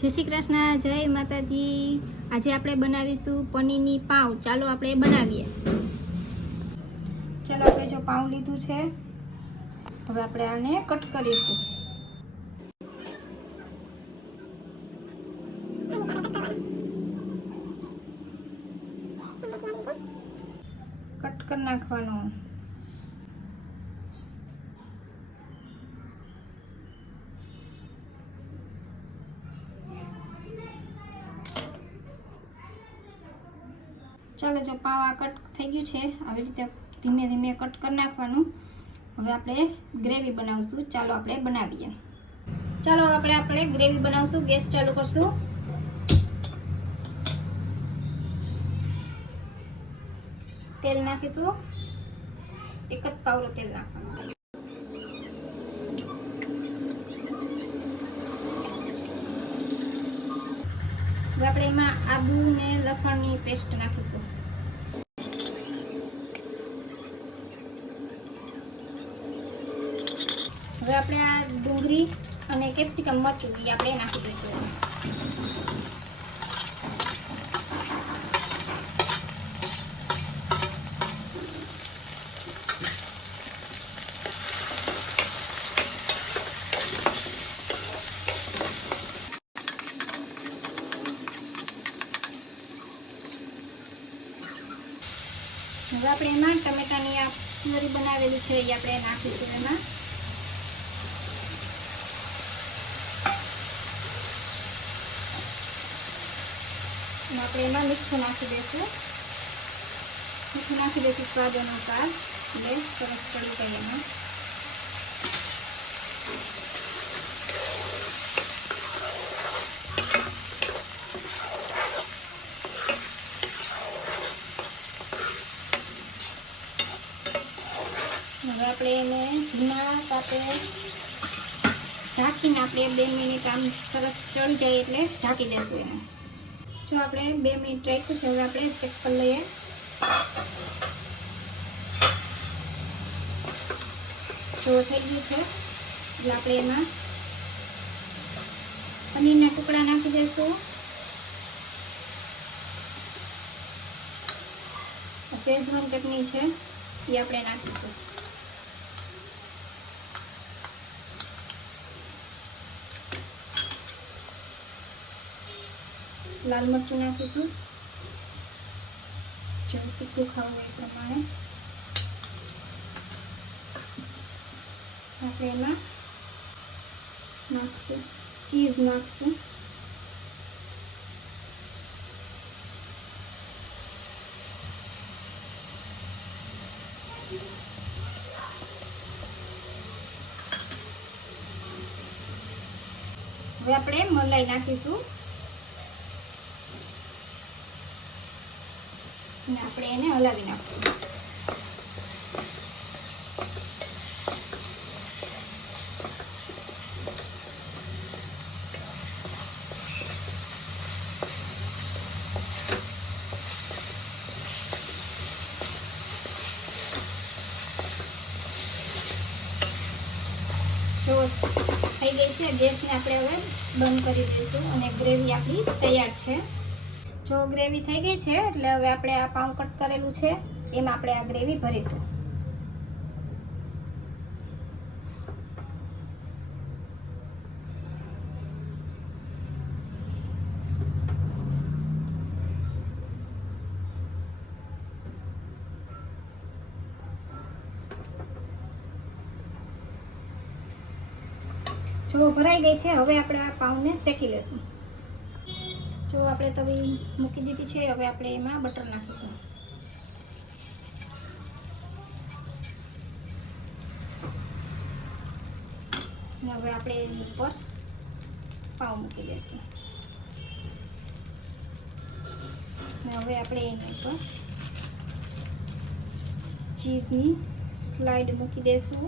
જય શ્રી કૃષ્ણ, જય માતાજી। આજે આપણે બનાવીશું પનીરની પાઉં। ચાલો આપણે બનાવીએ। ચાલો આપણે જો પાઉં લીધું છે, હવે આપણે આને કટ કરીશું। કટ કરી નાખવાનું। ચાલો જો પાવ આ કટ થઈ ગયું છે, આવી રીતે ધીમે ધીમે કટ કરી નાખવાનું। હવે આપણે ગ્રેવી બનાવશું। ચાલો આપણે બનાવીએ। ચાલો આપણે ગ્રેવી બનાવશું। ગેસ ચાલુ કરશું। તેલ નાખીશું। એક જ પાવડો તેલ નાખવાનું। હવે આપણે એમાં આદુ ને લસણની પેસ્ટ નાખીશું। હવે આપણે આ ડુંગળી અને કેપ્સિકમ મરચું એ આપણે નાખી દઈશું। હવે આપણે એમાં ટમેટાની આ પ્યુરી બનાવેલી છે એ આપણે નાખીશું એમાં। આપણે એમાં મીઠું નાખી દઈશું। મીઠું નાખી દઈશું સ્વાદ અનુસાર, એટલે સરસ ચડી જાય એમાં। હવે આપણે એને ધીમા તાપે ઢાંકીને આપણે 2 મિનિટ આમ સરસ ચડી જાય એટલે ઢાંકી દઈશું એને। જો આપણે 2 મિનિટ રાખ્યું છે, હવે આપણે ચેક કરી લઈએ। જો થઈ ગયું છે, એટલે આપણે એમાં પનીરના ટુકડા નાખી દઈશું। શેઝવાન ચટણી છે એ આપણે નાખીશું। લાલ મરચું નાખીશું, જેવું તીખું ખાવું એ પ્રમાણે। આપણે એમાં નાખશું ચીઝ નાખશું। હવે આપણે મલાઈ નાખીશું અને આપણે એને હલાવી નાખશું। જો થઈ ગઈ છે, ગેસને આપણે હવે બંધ કરી દઈશું અને ગ્રેવી આપણી તૈયાર છે। જો ગ્રેવી થઈ ગઈ છે, એટલે હવે આપણે આ પાઉં કટ કરેલું છે એમાં આપણે આ ગ્રેવી ભરીશું। જો ભરાઈ ગઈ છે, હવે આપણે આ પાઉંને શેકી લઈશું। જો આપણે તવી મૂકી દીધી છે, હવે આપણે એમાં બટર નાખીશું। હવે આપણે એની ઉપર પાઉં મૂકી દઈશું। હવે આપણે એની ઉપર ચીઝની સ્લાઇડ મૂકી દઈશું।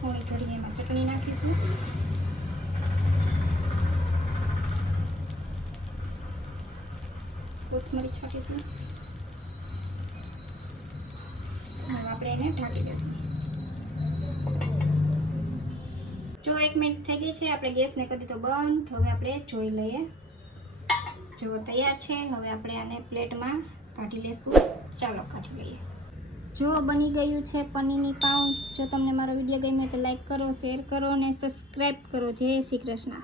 થોડી થોડી એમાં ચટણી નાખીશું। કોથમરી છાંટીશું। હવે આપણે એને ઢાંકી દઈશું। જો 1 મિનિટ થઈ ગઈ છે, આપણે ગેસને કરી દીધો બંધ. હવે આપણે જોઈ લઈએ. જો તૈયાર છે. હવે આપણે આને પ્લેટમાં કાઢી લઈશું. ચાલો કાઢી લઈએ. જો બની ગયું છે પનીરની પાઉં. જો તમને મારો વિડીયો ગમ્યો તો લાઈક કરો, શેર કરો અને સબસ્ક્રાઈબ કરો. જય શ્રી કૃષ્ણ.